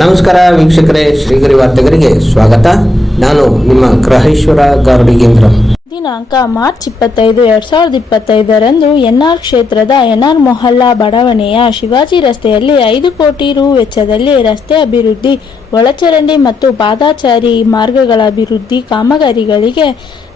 ನಮಸ್ಕಾರ ವೀಕ್ಷಕರೇ, ಶ್ರೀಗರಿ ವಾರ್ತೆಗರಿಗೆ ಸ್ವಾಗತ. ನಾನು ನಿಮ್ಮ ಗ್ರಹೇಶ್ವರ ಗಾರ್ಡಿಗೇಂದ್ರ ದಿನಾಂಕ ಮಾರ್ಚ್ ಇಪ್ಪತ್ತೈದು, ಎರಡ್ ಸಾವಿರದ ಇಪ್ಪತ್ತೈದರಂದು ಎನ್ಆರ್ ಕ್ಷೇತ್ರದ ಎನ್ಆರ್ ಮೊಹಲ್ಲಾ ಬಡಾವಣೆಯ ಶಿವಾಜಿ ರಸ್ತೆಯಲ್ಲಿ ಐದು ಕೋಟಿ ರು ವೆಚ್ಚದಲ್ಲಿ ರಸ್ತೆ ಅಭಿವೃದ್ಧಿ, ಒಳಚರಂಡಿ ಮತ್ತು ಪಾದಾಚಾರಿ ಮಾರ್ಗಗಳ ಅಭಿವೃದ್ಧಿ ಕಾಮಗಾರಿಗಳಿಗೆ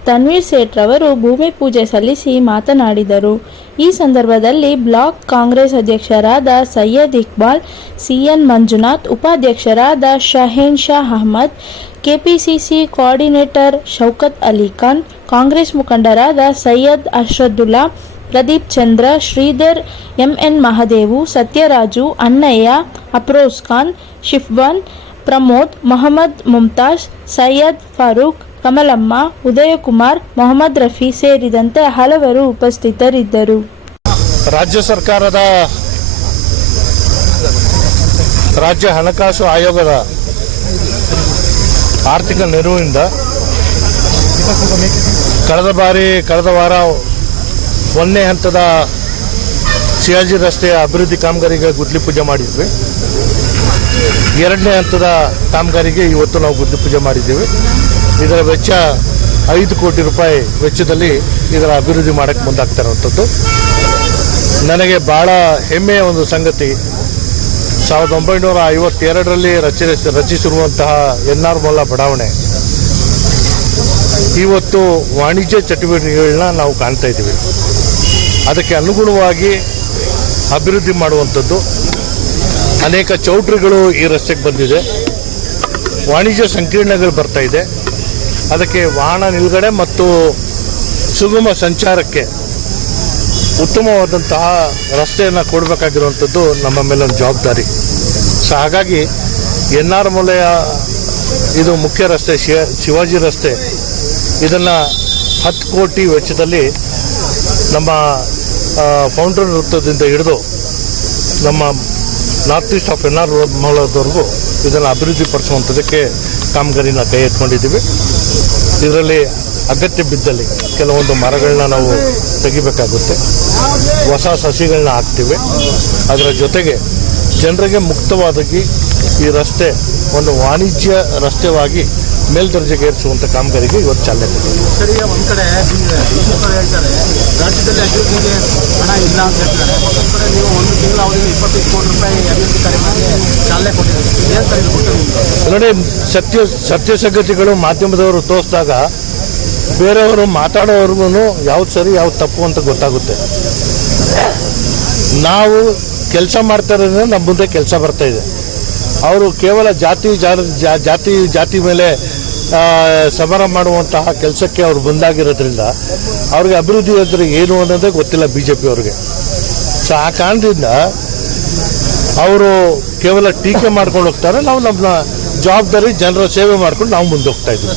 ತನ್ವೀರ್ ಸೇಠ್ ರವರು ಭೂಮಿ ಪೂಜೆ ಸಲ್ಲಿಸಿ ಮಾತನಾಡಿದರು. ಈ ಸಂದರ್ಭದಲ್ಲಿ ಬ್ಲಾಕ್ ಕಾಂಗ್ರೆಸ್ ಅಧ್ಯಕ್ಷರಾದ ಸೈಯದ್ ಇಕ್ಬಾಲ್, ಸಿಎನ್ ಮಂಜುನಾಥ್, ಉಪಾಧ್ಯಕ್ಷರಾದ ಶಹೇನ್ ಶಾ ಅಹಮದ್, ಕೆಪಿಸಿಸಿ ಕೋಆರ್ಡಿನೇಟರ್ ಶೌಕತ್ ಅಲಿ ಖಾನ್, ಕಾಂಗ್ರೆಸ್ ಮುಖಂಡರಾದ ಸೈಯದ್ ಅಶ್ರದುಲ್ಲಾ ಪ್ರದೀಪ್ ಚಂದ್ರ, ಶ್ರೀಧರ್ ಎಂಎನ್ ಮಹದೇವು, ಸತ್ಯರಾಜು, ಅಣ್ಣಯ್ಯ ಅಪ್ರೋಸ್ ಖಾನ್, ಶಿಫ್ವಾನ್, ಪ್ರಮೋದ್, ಮೊಹಮ್ಮದ್ ಮುಮ್ತಾಜ್, ಸೈಯದ್ ಫಾರೂಕ್ ಕಮಲಮ್ಮ, ಉದಯಕುಮಾರ್, ಮೊಹಮ್ಮದ್ ರಫಿ ಸೇರಿದಂತೆ ಹಲವರು ಉಪಸ್ಥಿತರಿದ್ದರು. ರಾಜ್ಯ ಸರ್ಕಾರದ ರಾಜ್ಯ ಹಣಕಾಸು ಆಯೋಗದ ಆರ್ಥಿಕ ನೆರವಿನಿಂದ ಕಳೆದ ಬಾರಿ, ಕಳೆದ ವಾರ ಒಂದನೇ ಹಂತದ ಶಿವಾಜಿ ರಸ್ತೆಯ ಅಭಿವೃದ್ಧಿ ಕಾಮಗಾರಿಗೆ ಗುದ್ಲಿ ಪೂಜೆ ಮಾಡಿದ್ವಿ. ಎರಡನೇ ಹಂತದ ಕಾಮಗಾರಿಗೆ ಇವತ್ತು ನಾವು ಗುದ್ಲಿ ಪೂಜೆ ಮಾಡಿದ್ದೀವಿ. ಇದರ ವೆಚ್ಚ ಐದು ಕೋಟಿ ರೂಪಾಯಿ ವೆಚ್ಚದಲ್ಲಿ ಇದರ ಅಭಿವೃದ್ಧಿ ಮಾಡಕ್ಕೆ ಮುಂದಾಗ್ತಾ ಇರುವಂಥದ್ದು. ನನಗೆ ಬಹಳ ಹೆಮ್ಮೆಯ ಒಂದು ಸಂಗತಿ. ಸಾವಿರದ ಒಂಬೈನೂರ ಐವತ್ತೆರಡರಲ್ಲಿ ರಚಿ ರಚಿಸಿರುವಂತಹ ಎನ್ ಆರ್ ಮೊಲ್ಲ ಬಡಾವಣೆ. ಇವತ್ತು ವಾಣಿಜ್ಯ ಚಟುವಟಿಕೆಗಳನ್ನ ನಾವು ಕಾಣ್ತಾ ಇದ್ದೀವಿ. ಅದಕ್ಕೆ ಅನುಗುಣವಾಗಿ ಅಭಿವೃದ್ಧಿ ಮಾಡುವಂಥದ್ದು. ಅನೇಕ ಚೌಟ್ರಿಗಳು ಈ ರಸ್ತೆಗೆ ಬಂದಿದೆ. ವಾಣಿಜ್ಯ ಸಂಕೀರ್ಣಗಳು ಬರ್ತಾ ಇದೆ. ಅದಕ್ಕೆ ವಾಹನ ನಿಲುಗಡೆ ಮತ್ತು ಸುಗಮ ಸಂಚಾರಕ್ಕೆ ಉತ್ತಮವಾದಂತಹ ರಸ್ತೆಯನ್ನು ಕೊಡಬೇಕಾಗಿರುವಂಥದ್ದು ನಮ್ಮ ಮೇಲೊಂದು ಜವಾಬ್ದಾರಿ. ಸೊ ಹಾಗಾಗಿ ಎನ್ ಆರ್ ಮೂಲೆಯ ಇದು ಮುಖ್ಯ ರಸ್ತೆ ಶಿವ ಶಿವಾಜಿ ರಸ್ತೆ, ಇದನ್ನು ಹತ್ತು ಕೋಟಿ ವೆಚ್ಚದಲ್ಲಿ ನಮ್ಮ ಫೌಂಡರ್ ವೃತ್ತದಿಂದ ಹಿಡಿದು ನಮ್ಮ north east of N R ಮೂಲದವರೆಗೂ ಇದನ್ನು ಅಭಿವೃದ್ಧಿ ಪಡಿಸುವಂಥದ್ದಕ್ಕೆ ಕಾಮಗಾರಿನ ಕೈ ಎತ್ಕೊಂಡಿದ್ದೀವಿ. ಇದರಲ್ಲಿ ಅಗತ್ಯ ಬಿದ್ದಲ್ಲಿ ಕೆಲವೊಂದು ಮರಗಳನ್ನ ನಾವು ತೆಗಿಬೇಕಾಗುತ್ತೆ. ಹೊಸ ಸಸಿಗಳನ್ನ ಹಾಕ್ತೀವಿ. ಅದರ ಜೊತೆಗೆ ಜನರಿಗೆ ಮುಕ್ತವಾದಾಗಿ ಈ ರಸ್ತೆ ಒಂದು ವಾಣಿಜ್ಯ ರಸ್ತೆವಾಗಿ ಮೇಲ್ದರ್ಜೆಗೆ ಏರಿಸುವಂತ ಕಾಮಗಾರಿಗೆ ಇವತ್ತು ಚಾಲನೆ ಕೊಟ್ಟಿದ್ದೀವಿ ಸರಿ ಒಂದ್ ಕಡೆ ಹೇಳ್ತಾರೆ ರಾಜ್ಯದಲ್ಲಿ ಅಭಿವೃದ್ಧಿಗೆ ಹಣ ಇಲ್ಲ ಅಂತ ಹೇಳ್ತಾರೆ. ಮತ್ತೊಂದು ಕಡೆ ನೀವು ಒಂದು ತಿಂಗಳ ಅವಧಿಗೆ ಇಪ್ಪತ್ತೈದು ಕೋಟಿ ರೂಪಾಯಿ ಅಭಿವೃದ್ಧಿ ಕಾರ್ಯಕ್ರಮಕ್ಕೆ ಚಾಲನೆ ಕೊಟ್ಟಿದ್ದೀರಿ. ಏನು ಸರ್ ಇದು ನೋಡಿ ಸತ್ಯ ಸತ್ಯ ಸಂಗತಿಗಳು ಮಾಧ್ಯಮದವರು ತೋರಿಸಿದಾಗ ಬೇರೆಯವರು ಮಾತಾಡೋವರೆಗೂ ಯಾವ್ದು ಸರಿ ಯಾವ್ದು ತಪ್ಪು ಅಂತ ಗೊತ್ತಾಗುತ್ತೆ. ನಾವು ಕೆಲಸ ಮಾಡ್ತಾ ಇರೋದ್ರಿಂದ ನಮ್ಮ ಮುಂದೆ ಕೆಲಸ ಬರ್ತಾ ಇದೆ. ಅವರು ಕೇವಲ ಜಾತಿ ಜಾತಿ ಜಾತಿ ಮೇಲೆ ಸಮರ ಮಾಡುವಂತಹ ಕೆಲಸಕ್ಕೆ ಅವರು ಬಂದಾಗಿರೋದ್ರಿಂದ ಅವ್ರಿಗೆ ಅಭಿವೃದ್ಧಿ ಅಂದರೆ ಏನು ಅನ್ನೋದೇ ಗೊತ್ತಿಲ್ಲ ಬಿ ಜೆ ಅವ್ರಿಗೆ. ಸೊ ಆ ಕಾರಣದಿಂದ ಅವರು ಕೇವಲ ಟೀಕೆ ಮಾಡ್ಕೊಂಡು ಹೋಗ್ತಾರೆ, ನಾವು ನಮ್ಮ ಜವಾಬ್ದಾರಿ ಜನರ ಸೇವೆ ಮಾಡ್ಕೊಂಡು ನಾವು ಮುಂದೆ ಹೋಗ್ತಾ ಇದ್ದೀವಿ.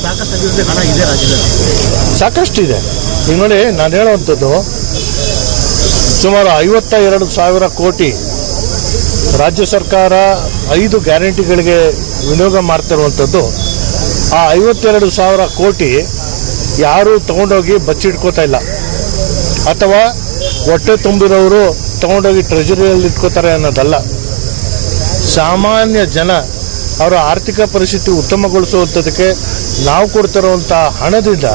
ಸಾಕಷ್ಟು ಇದೆ ಈಗ ನೋಡಿ, ನಾನು ಹೇಳುವಂಥದ್ದು, ಸುಮಾರು ಐವತ್ತ ಎರಡು ಸಾವಿರ ಕೋಟಿ ರಾಜ್ಯ ಸರ್ಕಾರ ಐದು ಗ್ಯಾರಂಟಿಗಳಿಗೆ ವಿನಿಯೋಗ ಮಾಡ್ತಿರುವಂಥದ್ದು ಆ ಐವತ್ತೆರಡು ಸಾವಿರ ಕೋಟಿ ಯಾರೂ ತಗೊಂಡೋಗಿ ಬಚ್ಚಿಟ್ಕೋತಾ ಇಲ್ಲ. ಅಥವಾ ಹೊಟ್ಟೆ ತುಂಬಿರೋರು ತಗೊಂಡೋಗಿ ಟ್ರೆಜರಿಯಲ್ಲಿ ಇಟ್ಕೋತಾರೆ ಅನ್ನೋದಲ್ಲ. ಸಾಮಾನ್ಯ ಜನ ಅವರ ಆರ್ಥಿಕ ಪರಿಸ್ಥಿತಿ ಉತ್ತಮಗೊಳಿಸುವಂಥದಕ್ಕೆ ನಾವು ಕೊಡ್ತಿರುವಂಥ ಹಣದಿಂದ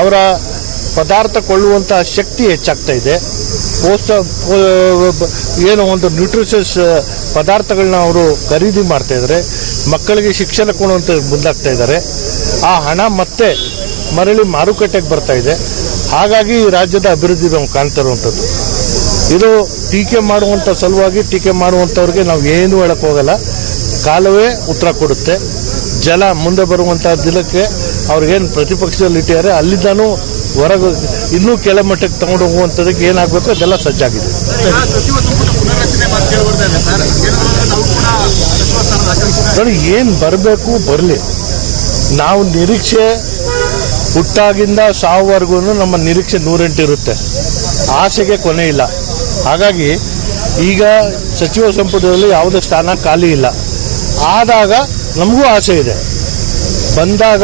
ಅವರ ಪದಾರ್ಥ ಕೊಳ್ಳುವಂಥ ಶಕ್ತಿ ಹೆಚ್ಚಾಗ್ತಾ ಇದೆ. ಪೋಸ್ಟ್ ಏನು ಒಂದು ನ್ಯೂಟ್ರಿಷಸ್ ಪದಾರ್ಥಗಳನ್ನ ಅವರು ಖರೀದಿ ಮಾಡ್ತಾಯಿದ್ರೆ ಮಕ್ಕಳಿಗೆ ಶಿಕ್ಷಣ ಕೊಡುವಂತ ಮುಂದಾಗ್ತಾ ಇದ್ದಾರೆ. ಆ ಹಣ ಮತ್ತೆ ಮರಳಿ ಮಾರುಕಟ್ಟೆಗೆ ಬರ್ತಾ ಇದೆ. ಹಾಗಾಗಿ ರಾಜ್ಯದ ಅಭಿವೃದ್ಧಿ ನಾವು ಕಾಣ್ತಾ ಇರುವಂಥದ್ದು. ಇದು ಟೀಕೆ ಮಾಡುವಂಥ ಸಲುವಾಗಿ ಟೀಕೆ ಮಾಡುವಂಥವ್ರಿಗೆ ನಾವು ಏನು ಹೇಳಕ್ ಹೋಗಲ್ಲ. ಕಾಲವೇ ಉತ್ತರ ಕೊಡುತ್ತೆ. ಜಲ ಮುಂದೆ ಬರುವಂಥ ದಿನಕ್ಕೆ ಅವ್ರಿಗೇನು ಪ್ರತಿಪಕ್ಷದಲ್ಲಿ ಇಟ್ಟಿದ್ದಾರೆ. ಅಲ್ಲಿಂದನೂ ಹೊರಗೆ ಇನ್ನೂ ಕೆಳಮಟ್ಟಕ್ಕೆ ತಗೊಂಡು ಹೋಗುವಂಥದ್ದಕ್ಕೆ ಏನಾಗಬೇಕು ಅದೆಲ್ಲ ಸಜ್ಜಾಗಿದೆ. ನೋಡಿ ಏನು ಬರಬೇಕು ಬರಲಿ. ನಾವು ನಿರೀಕ್ಷೆ ಹುಟ್ಟಾಗಿಂದ ಸಾವುವರೆಗೂ ನಮ್ಮ ನಿರೀಕ್ಷೆ ನೂರೆಂಟು ಇರುತ್ತೆ. ಆಸೆಗೆ ಕೊನೆ ಇಲ್ಲ. ಹಾಗಾಗಿ ಈಗ ಸಚಿವ ಸಂಪುಟದಲ್ಲಿ ಯಾವುದೇ ಸ್ಥಾನ ಖಾಲಿ ಇಲ್ಲ. ಆದಾಗ ನಮಗೂ ಆಸೆ ಇದೆ. ಬಂದಾಗ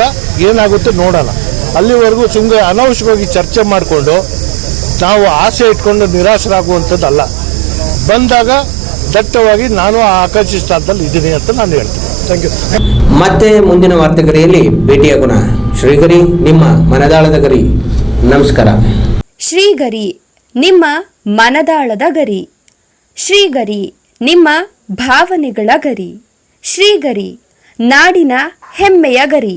ಏನಾಗುತ್ತೆ ನೋಡೋಣ. ಅಲ್ಲಿವರೆಗೂ ಸುಮ್ಮನೆ ಅನಾವಶ್ಯಕವಾಗಿ ಚರ್ಚೆ ಮಾಡಿಕೊಂಡು ನಾವು ಆಸೆ ಇಟ್ಕೊಂಡು ನಿರಾಶರಾಗುವಂಥದ್ದಲ್ಲ. ಬಂದಾಗ ದಟ್ಟವಾಗಿ ನಾನು ಆ ಆಕಾಂಕ್ಷಿ ಸ್ಥಾನದಲ್ಲಿ ಇದ್ದೀನಿ ಅಂತ ನಾನು ಹೇಳ್ತೀನಿ. ಥ್ಯಾಂಕ್ ಯು ಮತ್ತೆ ಮುಂದಿನ ವಾರ್ತೆಗರಿಯಲ್ಲಿ ಭೇಟಿಯಾಗೋಣ ಶ್ರೀಗರಿ ನಿಮ್ಮ ಮನದಾಳದ ಗರಿ. ನಮಸ್ಕಾರ. ಶ್ರೀಗರಿ ನಿಮ್ಮ ಮನದಾಳದ ಗರಿ. ಶ್ರೀಗರಿ ನಿಮ್ಮ ಭಾವನೆಗಳ ಗರಿ. ಶ್ರೀಗರಿ ನಾಡಿನ ಹೆಮ್ಮೆಯ ಗರಿ.